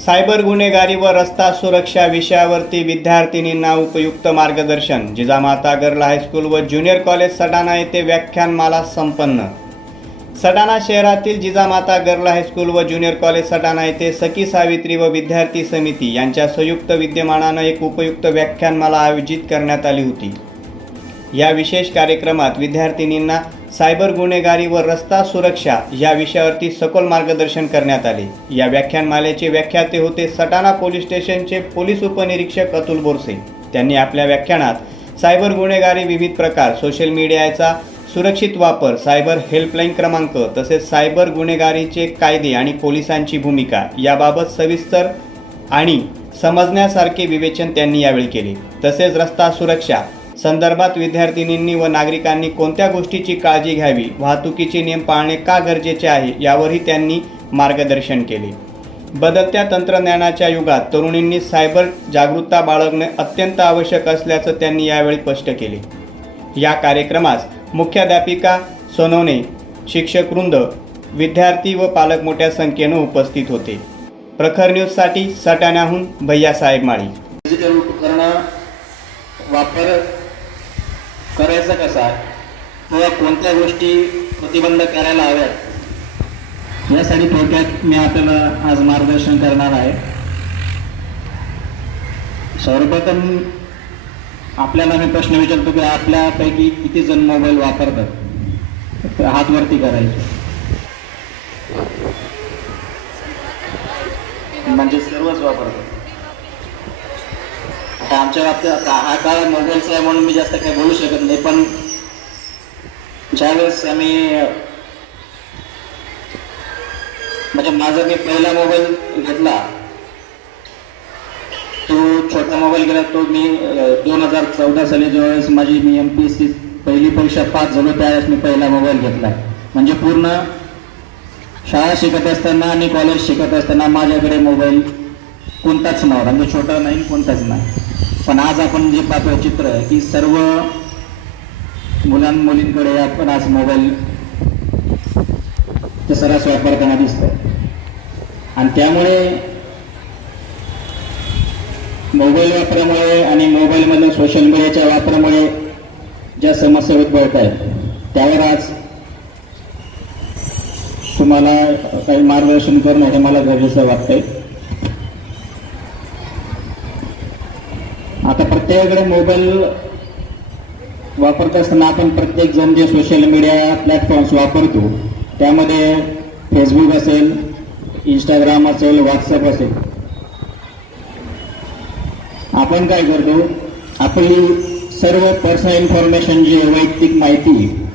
Cyber गुन्हेगारी व रस्ता सुरक्षा विषयावरती विद्यार्थिनींना उपयुक्त मार्गदर्शन. जिजामाता गर्ल हायस्कूल व ज्युनियर कॉलेज सडाणा येथे व्याख्यानमाला संपन्न. सडाणा शहरातील जिजामाता गर्ल हायस्कूल व ज्युनियर कॉलेज सडाणा येथे सखी सावित्री व विद्यार्थी समिती यांच्या संयुक्त विद्यमानानं एक उपयुक्त व्याख्यानमाला आयोजित करण्यात आली होती. या विशेष कार्यक्रमात विद्यार्थिनींना सायबर गुन्हेगारी व रस्ता सुरक्षा या विषयावरती सखोल मार्गदर्शन करण्यात आले. या व्याख्यानमालेचे व्याख्याते होते सटाणा पोलीस स्टेशनचे पोलीस उपनिरीक्षक अतुल बोरसे. त्यांनी आपल्या व्याख्यानात सायबर गुन्हेगारी विविध प्रकार सोशल मीडियाचा सुरक्षित वापर सायबर हेल्पलाईन क्रमांक तसेच सायबर गुन्हेगारीचे कायदे आणि पोलिसांची भूमिका याबाबत सविस्तर आणि समजण्यासारखे विवेचन त्यांनी यावेळी केले. तसेच रस्ता सुरक्षा संदर्भात विद्यार्थिनींनी व नागरिकांनी कोणत्या गोष्टीची काळजी घ्यावी? वाहतुकीचे नियम पाळणे का गरजेचे आहे? यावरही त्यांनी मार्गदर्शन केले. बदलत्या तंत्रज्ञानाच्या युगात तरुणींनी सायबर जागरूकता बाळगणे अत्यंत आवश्यक असल्याचं त्यांनी यावेळी स्पष्ट केले. या कार्यक्रमास मुख्याध्यापिका सोनवणे शिक्षक वृंद विद्यार्थी व पालक मोठ्या संख्येनं उपस्थित होते. प्रखर न्यूजसाठी सटाण्याहून भैयासाहेब माळी. डिजिटल उपकरणं वापर करायचा कसा किंवा कोणत्या गोष्टी प्रतिबंध करायला हव्यात? यासाठी थोडक्यात मी आपल्याला आज मार्गदर्शन करणार आहे. सर्वप्रथम आपल्याला मी प्रश्न विचारतो की आपल्यापैकी किती जण मोबाईल वापरतात? तर हात वरती करायचे. म्हणजे सर्वच वापरतात. आता आमच्या बाबतीत आता हा काळ मोबाईलचा आहे म्हणून मी जास्त काही बोलू शकत नाही पण ज्यावेळेस आम्ही म्हणजे माझा मी पहिला मोबाईल घेतला तो छोटा मोबाईल गेला तो मी दोन हजार चौदा साली ज्यावेळेस माझी मी एम पी एस सी पहिली परीक्षा पास झालो त्यावेळेस मी पहिला मोबाईल घेतला. म्हणजे पूर्ण शाळा शिकत असताना आणि कॉलेज शिकत असताना माझ्याकडे मोबाईल कोणताच नव्हता म्हणजे छोटा नाही कोणताच नाही. पण आज आपण जे पाहतो चित्र आहे की सर्व मुलां मुलींकडे आपण आज मोबाईल ते सर्रास वापरताना दिसतं आणि त्यामुळे मोबाईल वापरामुळे आणि मोबाईलमधून सोशल मीडियाच्या वापरामुळे ज्या समस्या उद्भवत आहेत त्यावर आज तुम्हाला काही मार्गदर्शन करणं हे मला गरजेचं वाटतंय. आता प्रत्येकाकडे मोबाईल वापरत असताना आपण प्रत्येक जण जे सोशल मीडिया प्लॅटफॉर्म्स वापरतो त्यामध्ये फेसबुक असेल इंस्टाग्राम असेल व्हॉट्सअप असेल. आपण काय करतो? आपली सर्व पर्सनल इन्फॉर्मेशन जी वैयक्तिक माहिती